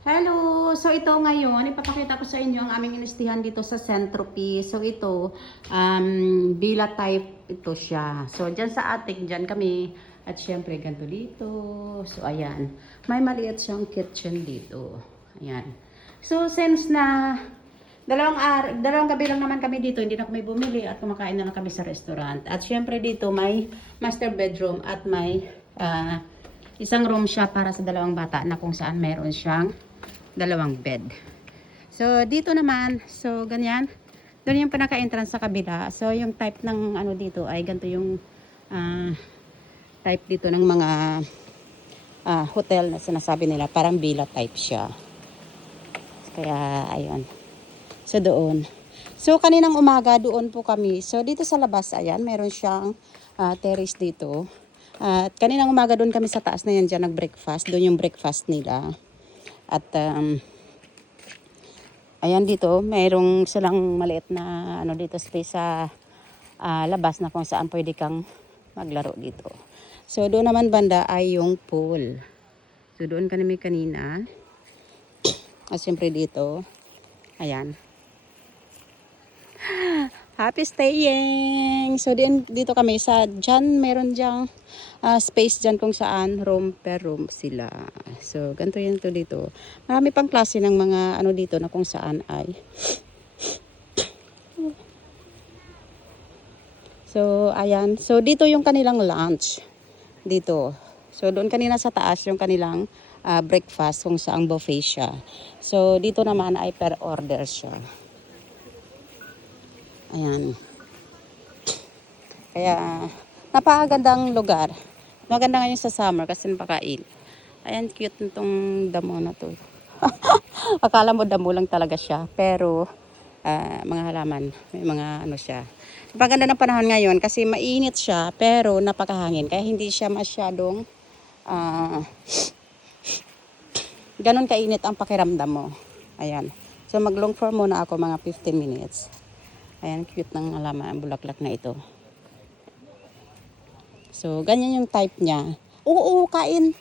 Hello! So ito ngayon, ipapakita ko sa inyo ang aming inistihan dito sa Centropiece. So ito, villa type ito siya. So dyan sa atik, dyan kami. At syempre, ganito dito. So ayan, may maliit siyang kitchen dito. Ayan. So since na dalawang gabi lang naman kami dito, hindi na kami bumili at kumakain na lang kami sa restaurant. At syempre dito, may master bedroom at may isang room siya para sa dalawang bata na kung saan meron siyang dalawang bed. So, dito naman, so, ganyan. Doon yung pinaka-entrance sa kabila. So, yung type ng ano dito ay ganito yung type dito ng mga hotel na sinasabi nila. Parang villa type siya. Kaya, ayun. So, doon. So, kaninang umaga, doon po kami. So, dito sa labas, ayan, meron siyang terrace dito. At kaninang umaga doon kami sa taas na yan dyan, nag-breakfast. Doon yung breakfast nila. At ayan dito, mayroong silang maliit na ano dito space sa labas na kung saan pwede kang maglaro dito. So doon naman banda ay yung pool. So doon kami kanina. At siyempre dito, ayan. Happy staying! So dito kami sa dyan, meron dyang space dyan kung saan room per room sila. So ganito yan to dito. Marami pang klase ng mga ano dito na kung saan ay. So ayan. So dito yung kanilang lunch. Dito. So doon kanina sa taas yung kanilang breakfast kung saan buffet siya. So dito naman ay per order siya. Ayan. Kaya, napakagandang lugar. Maganda ngayon sa summer kasi napakain. Ayan, cute nitong damo na to. Akala mo damo lang talaga siya. Pero, mga halaman, may mga ano siya. Napaganda ng panahon ngayon kasi mainit siya, pero napakahangin. Kaya hindi siya masyadong ganun kainit ang pakiramdam mo. Ayan. So, mag-long form muna ako mga 15 minutes. Ayan, cute ng halaman ang bulaklak na ito. So, ganyan yung type niya. Oo, kain.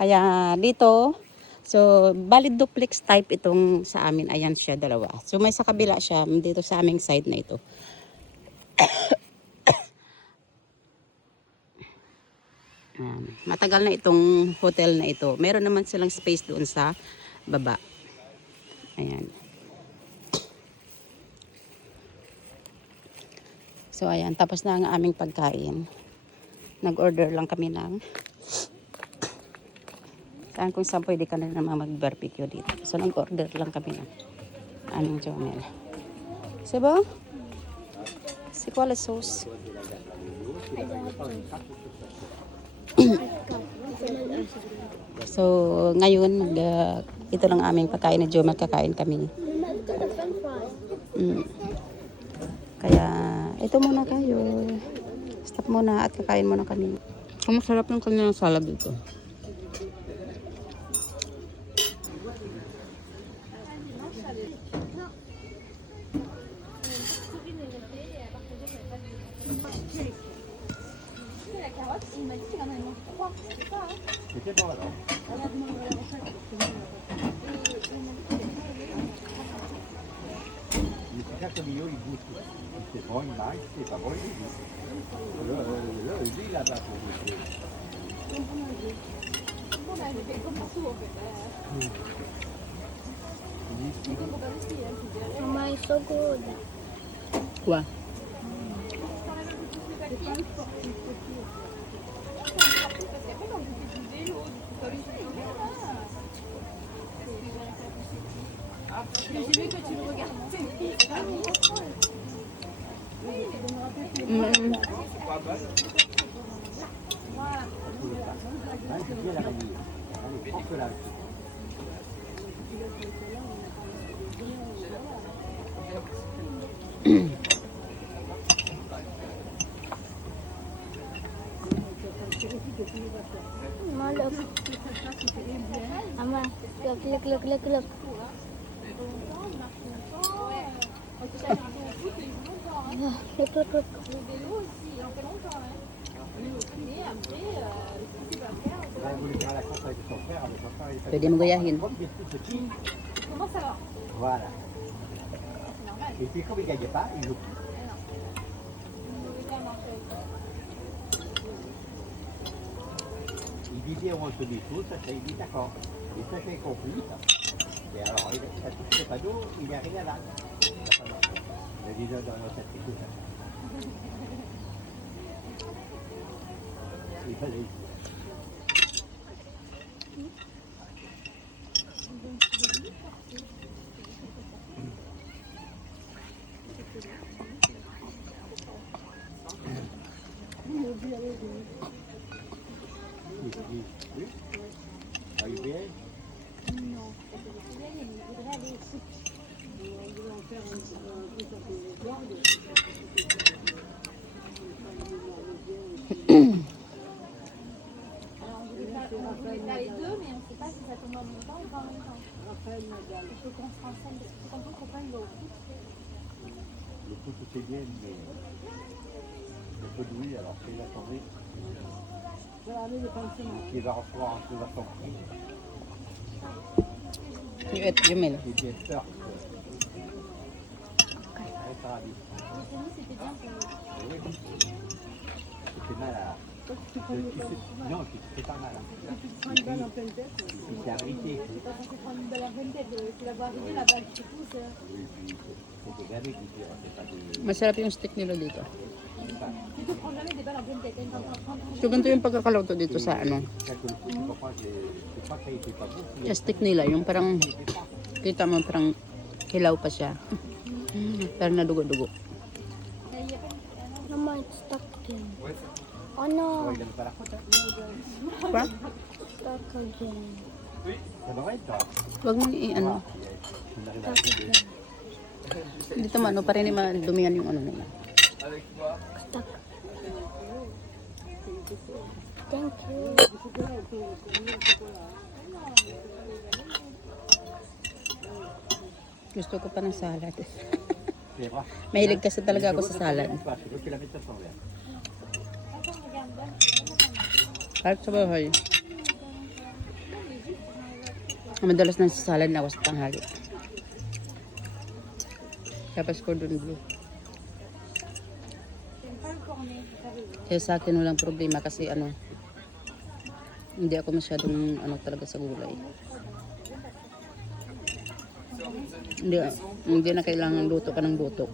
Kaya dito, so, valid duplex type itong sa amin. Ayan siya, dalawa. So, may sa kabila siya, dito sa aming side na ito. Matagal na itong hotel na ito. Meron naman silang space doon sa baba. Ayan. So, ayan. Tapos na ang aming pagkain. Nag-order lang kami ng saan kung saan pwede ka na naman mag-barbecue dito. So, nag-order lang kami ng aming jomel. Sebo? Si qual sauce? So, ngayon, ito lang aming pagkain na jomel. Kakain kami. Kaya, ito muna kayo. Stop muna at kakain muna kami. Ang masarap ng kanilang salad dito. Comme il goûte. C'est bon, il mange, c'est pas bon, il goûte. Là, lui, il a pas pour goûter. Mama is so good. Kuha. Mama, look. Mama, look. Look. Il avait voulu faire la course avec son frère, avec son frère, il Pwede mo gayahin. comme il est tout petit, Comment ça va? voilà. C'est normal. Et puis comme il ne gagnait pas, il joue plus. Il disait on se met tous, ça il dit d'accord. Et ça j'ai compris ça. Et alors il a touché le panneau, il est arrivé là. Il a dit non, non, ça c'est tout ça. Il fallait. Oui. Are you bien? Non, parce que je viens, il voudrait aller ici. Alors, on voulait faire les deux, mais on ne sait pas si ça tombe en même temps ou pas en même temps. Il faut qu'on se renseigne, il faut qu'on comprenne le foot. Le foot c'est bien, mais le peu de oui, alors c'est la tournée. Qui va recevoir un peu à son prix. Yumil. Qui est bien peur. Ça va vite. Mais pour nous, c'était bien pour Oui. C'était mal à. Non, tu te fais pas mal. Prends une balle en pleine tête. Il s'est abrité. c'est pas censé prendre une balle en pleine tête, c'est la voir arriver, la balle qui se pousse. Oui, puis c'est des gamins qui tirent, c'est pas des. Masarap yung steak nila dito. Tu ne prends jamais des balles en pleine tête. Hein, quand on prend- So, ganito yung pagkakaluto dito sa ano. Quand le foot, tu comprends que c'est pas qu'il était pas bon. Sa steak nila, yung parang, kita mo parang hilaw pa siya. Parang nadugo-dugo. Mais il y a pas une- Maman, it's stuck again. Oh Oh, no, il aime pas la faute, hein. Pa? stuck again. Ça devrait être ça. Huwag mong i-ano. On arrive à Stuck trouver. again. Dito man, pa rin madumihan yung ano nila. Stuck. Thank you. Gusto ko pa ng salad. C'est vrai. Mahilig kasi talaga ako sa salad. Je veux que la méthode s'enlève. Attends, regarde, là. Kahit sa bahay. Madalas na sa salad na ako sa tanghali. Tapos cordon bleu. J'aime pas le cornet, ça veut dire. Kaya sa akin walang problema kasi ano, hindi ako masyadong ano talaga sa gulay. Hindi na kailangan luto ka ng luto.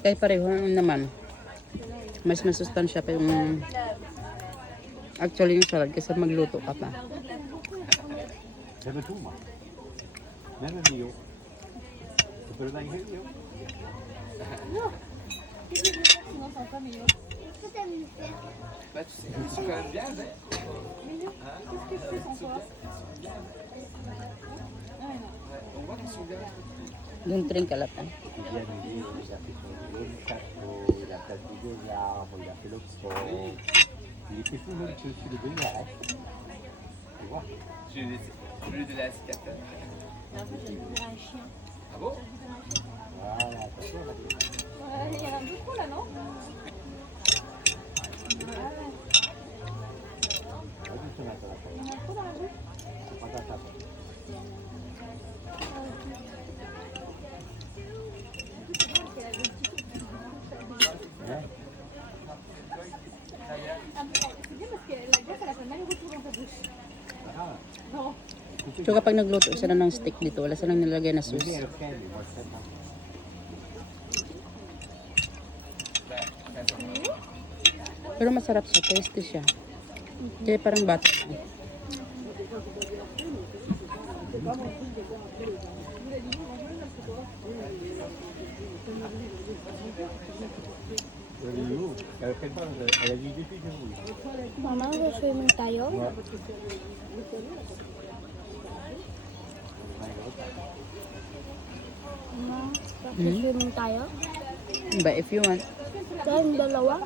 Kaya pareho naman. Mas masustansya pa yung actually yung salad kasi magluto ka pa. J'aime tout, moi. Même le Mio. Tu peux le manger, Mio? Sinon, ça va pas meilleur. Bah, tu sais, je suis quand même bien, mais. Qu'est-ce que je fais sans toi? On voit qu'on se souvient. Yung drink kalat ah. Il vient nous dire, il a fait son vélo, le chapeau, il a planté des arbres, il a fait le sport. Il était tout le monde sur le délire, hein. Tu vois? Je lui ai donné la cicatrice. En fait, j'ai vu un chien. Ah bon? Voilà, attention, là. Il y en a deux trop là, non? Vas-y, tu m'attends, attends. Il y en a trop dans la rue. Attends, attends. Hein? C'est bien parce que la glace, elle a fait mal au retour dans ta bouche. Ah, Non. So kapag nagluto sila ng steak dito, wala silang nilagay na je sauce. viens le faire, mais moi, je fais pas. Pero masarap siya, tasty siya. Kaya parang bata lang. Elle fait pas, elle a dit depuis que vous. Mama, swimming tayo? Ouais. Mama, swimming tayo? But if you want, Tayong dalawa?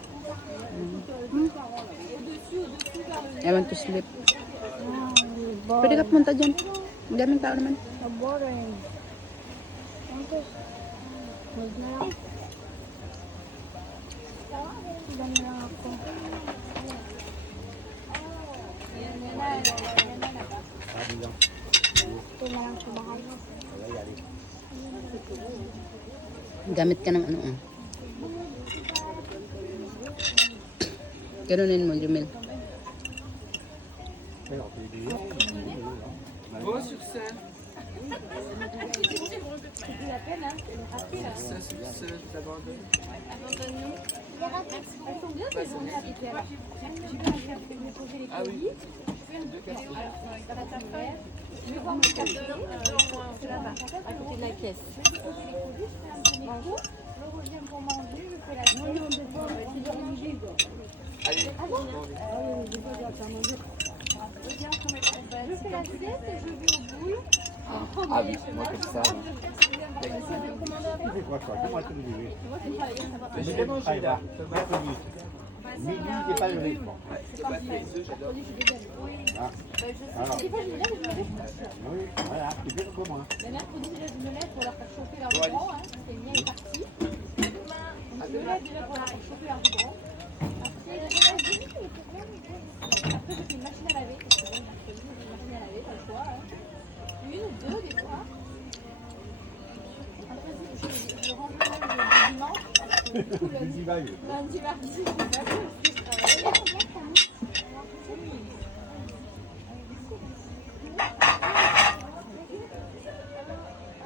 I want to sleep. Ah, Pwede ka pumunta dyan. Ang daming tao naman. boring. Ano to? Huwag na lang. Ilan lang ako. Sabi lang. Ito na lang sa bahay. Wala yari. Gamit ka ng ano ah. Ganunin mo, Jumel. Pero pwede yun. Bon succès. C'est la peine, hein. C'est rapide, là. Succès, j'abandonne. Abandonne-nous. Elles sont bien, ces bons rapidés. Alors, je vais poser les Ah oui. colis. Je fais une deux questions. Alors, ça va t'affaire. Je vais voir mon cadeau. C'est là-bas, à côté de la caisse. Je vais poser les colis, je fais un petit écho. Je reviens pour manger, je fais la caisse. Tu dois manger. Allez, Ah bon? Regarde comment elles sont belles. Je fais la sieste et je vais au boule. Ah oui, moi comme ça. Tu fais quoi toi? Dis-moi tout le début. Mais je vais manger là. Mercredi. Midi, c'est pas le rythme. Les pâtes avec œufs, j'adore. Ah. Alors, Des fois, je me lève et je me lève pas. oui, voilà, c'est bien comme moi. Le mercredi, déjà, je me lève pour leur faire chauffer leur biberon, hein, parce que le mien est parti. Donc, je me lève déjà pour leur faire chauffer leur biberon. Après, je fais une machine à laver, parce que bon, mercredi, j'ai une machine à laver, pas le choix. Hein. Une ou deux, des fois. Après, je range le linge le dimanche, parce que du coup, Lundi, lundi, mardi, je vais pas faire, parce que je travaille.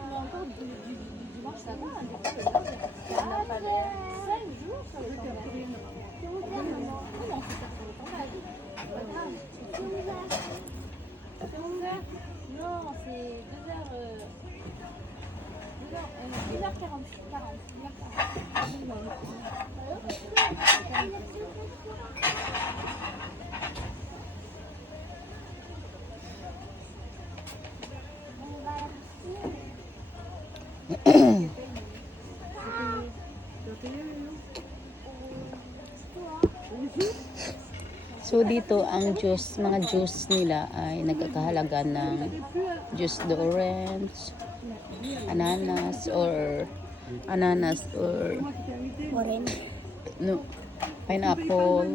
Mais encore du dimanche, ça va. Hein, du coup, le lundi, on n'a pas de 5 jours sur le tournage. Non, non, c'est pas sur le tournage. C'est pas grave. C'est 11h. Non, c'est 2h. 1h40. 1h40. So dito ang juice, mga juice nila ay nagkakahalaga ng juice de orange, ananas or Orange. no, pineapple.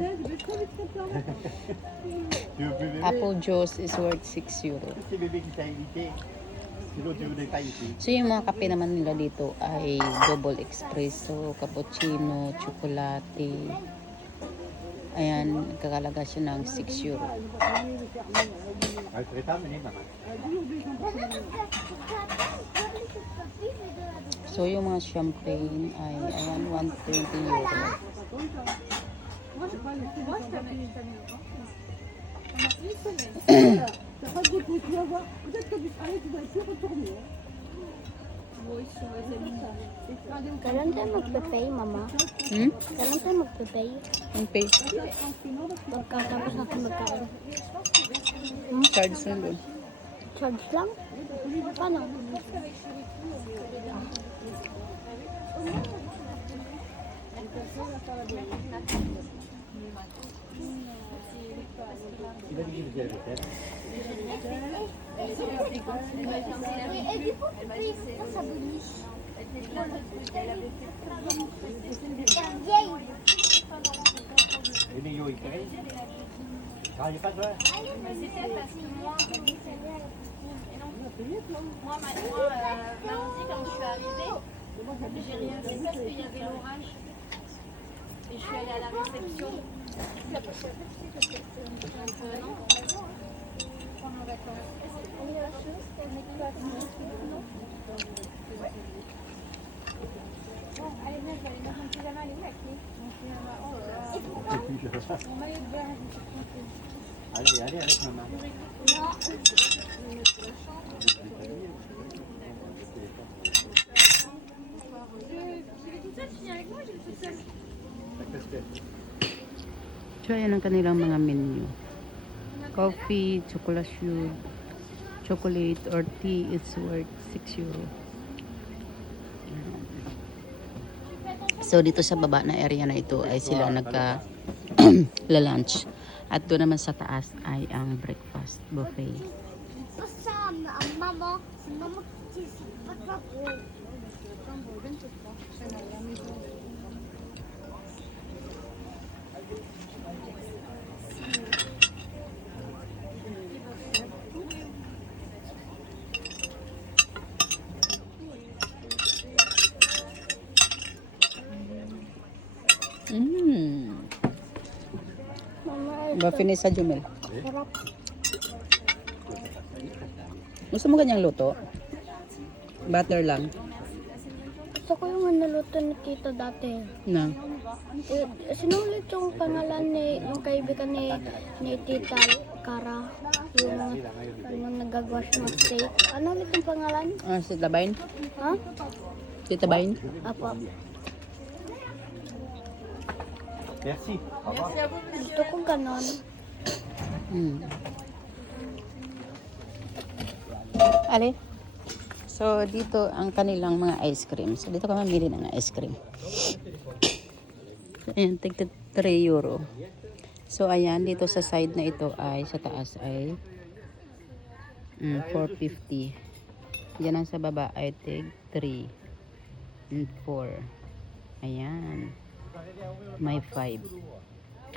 Tu veux plus bébé? Apple juice is worth 6 euro. C'est bébé qui t'a invité. Sinon, tu voudrais pas ici. So yung mga kape naman nila dito ay double espresso, cappuccino, chocolate. Ayan, nagkakalaga siya ng 6 euro. Ah, je serais pas amené, maman. So yung mga champagne ay ayan 120 euro. Moi, je t'amène une semaine. Une semaine. T'as pas de goûter, tu vas voir. Peut-être que tu seras tu vas plus retourner. Hein. Moi, je suis restée. Kailan tayo magpe-pay, mama? Hmm? Kailan tayo magpe-pay? Yung pay. Pagkatapos natin magkain. Charge na doon. Charge lang? Paano? Il a dit qu'il faisait la recette. Et les yo, ils créent. Ah, il n'y a pas de beurre. C'était parce que moi, mardi, quand je suis arrivée, j'ai rien fait parce qu'il y avait l'orage. Et je suis allée à la réception. Donc, non. Prendre en vacances. Bon, allez, viens, je vais aller mettre mon pyjama. Elle est où la clé? Mon pyjama, oh là là. Mon maillot de bain, je suis contente. Allez, allez avec maman. Je vais toute seule, tu viens avec moi, je vais toute seule. So ayan ang kanilang mga menu. Coffee, chocolate or tea is worth 6 euro. So dito sa baba na area na ito ay sila nagka la-lunch. At doon naman sa taas ay ang breakfast buffet. Mm. Mama, Ba finish sa Jumel? sarap. Gusto mo ganyang luto? Butter lang. Gusto ko yung niluto ni Tito dati. Na. Sinulit yung pangalan ni, yung kaibigan ni Tita Cara. Yung nagagawa siya ng steak. Ano ulit yung pangalan? Ah, si Tabain? Ha? Tita Bain? Apo. Merci. Au revoir. Gusto ko ganon. Hmm. Ale? So, dito ang kanilang mga ice cream. So, dito ka mamili ng ice cream. So, ayan, tig 3 euro. So, ayan, dito sa side na ito ay, sa taas ay 4.50. Yan ang sa baba ay tig 3 and 4. Ayan. May 5.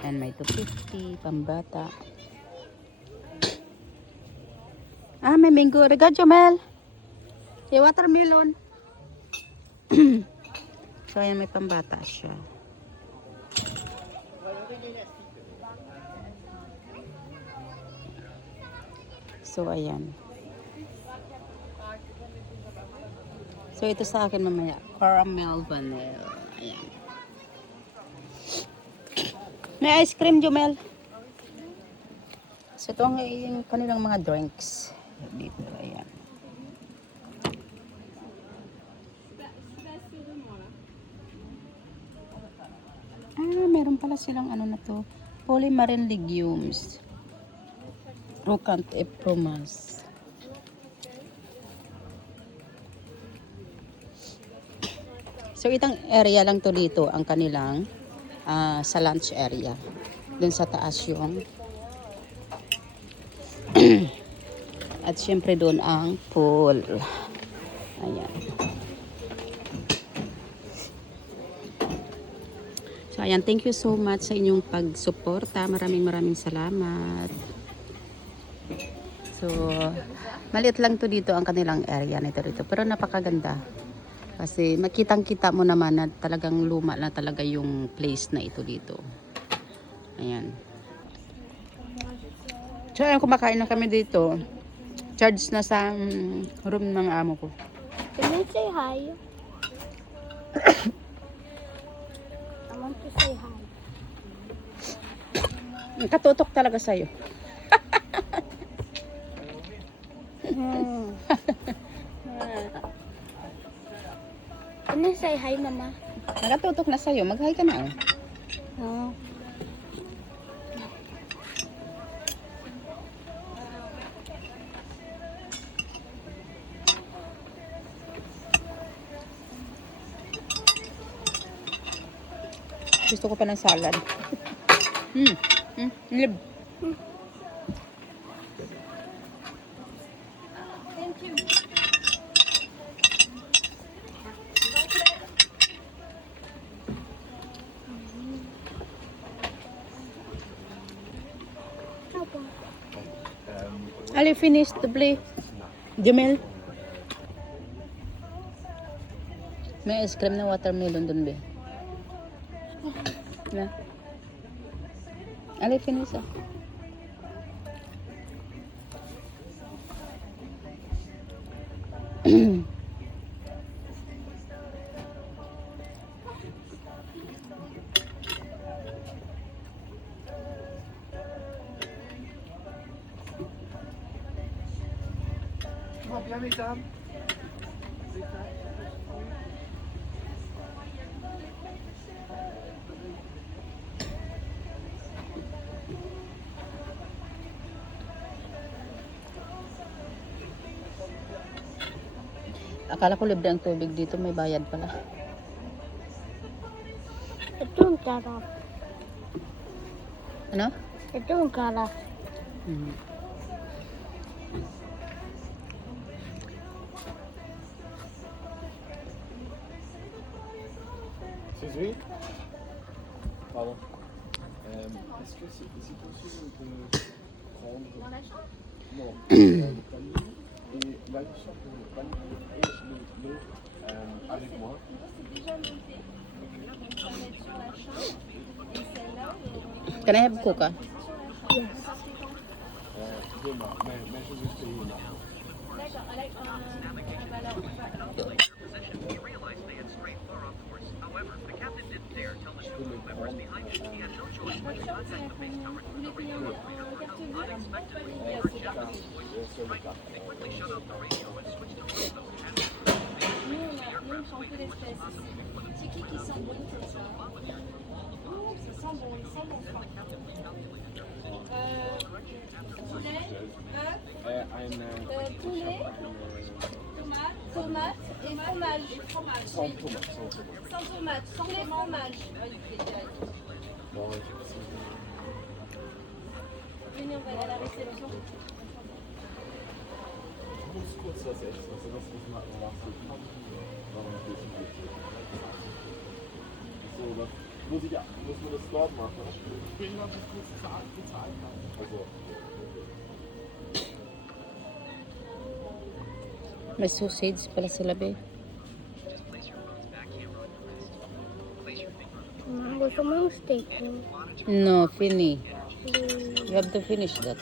And may 2.50, pambata. Ah, may mango. Regard, Jomel. May watermelon. So, ayan, may pambata siya. So, ayan. So, ito sa akin mamaya. Caramel vanilla. Ayan. May ice cream, Jomel. So, ito ang yung kanilang mga drinks. Dito, ayan. Ah, meron pala silang ano na to. Polymarine legumes. Crocant epromas. So, itang area lang to dito, ang kanilang sa lunch area. Dun sa taas yung at syempre doon ang pool. Ayan. So, ayan. Thank you so much sa inyong pagsuporta. Maraming salamat. So, maliit lang to dito ang kanilang area nito dito. Pero napakaganda. Kasi makitang-kita mo naman na talagang luma na talaga yung place na ito dito. Ayan. So, ayan, kumakain na kami dito. Charge na sa room ng amo ko. Can you say hi? I want to say hi. Katutok talaga sa'yo. Can you say hi, Mama? Nakatutok na sa'yo. Mag-hi ka na. No. Gusto ko pa ng salad. Lib. Thank you. Ali, finish to play. Jamel. May ice cream na watermelon dun, be. Na. Ali, finish ah. Bien, mesdames. Akala ko libre ang tubig dito, may bayad pala. Ito yung sarap. Ano? Ito yung sarap. Hmm. C'est sweet? Pardon. Est-ce que c'est possible de prendre Dans la chambre? non, le panier et la chambre, le panier et le avec moi? C'est déjà monté. Donc on va mettre sur la chambre. Et celle-là, Can I have coca? Demain, mais je vais payer là. d'accord. Je peux le prendre. Votre chambre, c'est à combien? Vous voulez payer en carte bleue? Sur le carte. Nous, on prend que l'espèce. C'est qui sent bon comme ça? Ça sent bon, il sent bon. Poulet, bœuf, poulet, tomate et fromage. Sans tomate, sans tomate. Sans tomate, sans les fromages. Bon, Venez, on va aller à la réception. ich muss kurz was essen, also das muss man machen. So, das muss man das dort machen. Ich bin noch nicht kurz bezahlt haben. Also, May sausage pala sila, be. Gusto mo yung steak? No, Fini. You have to finish that.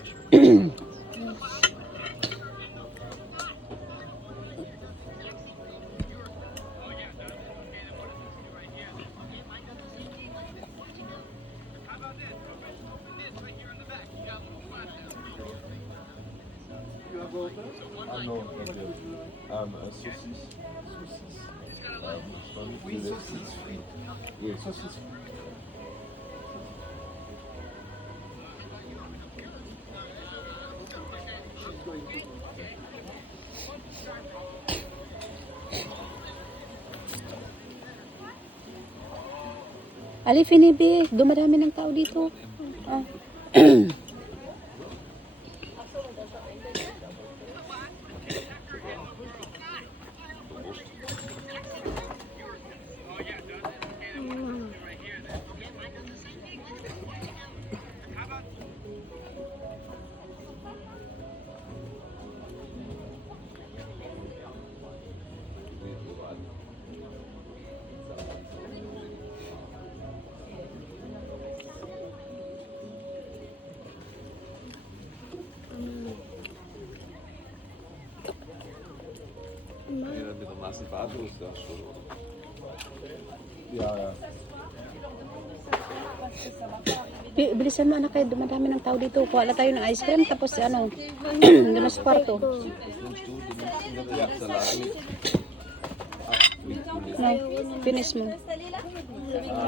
ah non, saucisse. Oui, saucisse frites. Oui, saucisse frites. Ali, Fini, be. Dumadami ng tao dito. Ah. Ja, mit der Masse Badlos da schon. Ja, ja. Bilisan mo, anak, kayo. Dumadami ng tao dito. Kuha na tayo ng ice cream. Tapos, ano, doon sa kwarto. Ja, Salat mit. No, finish mo.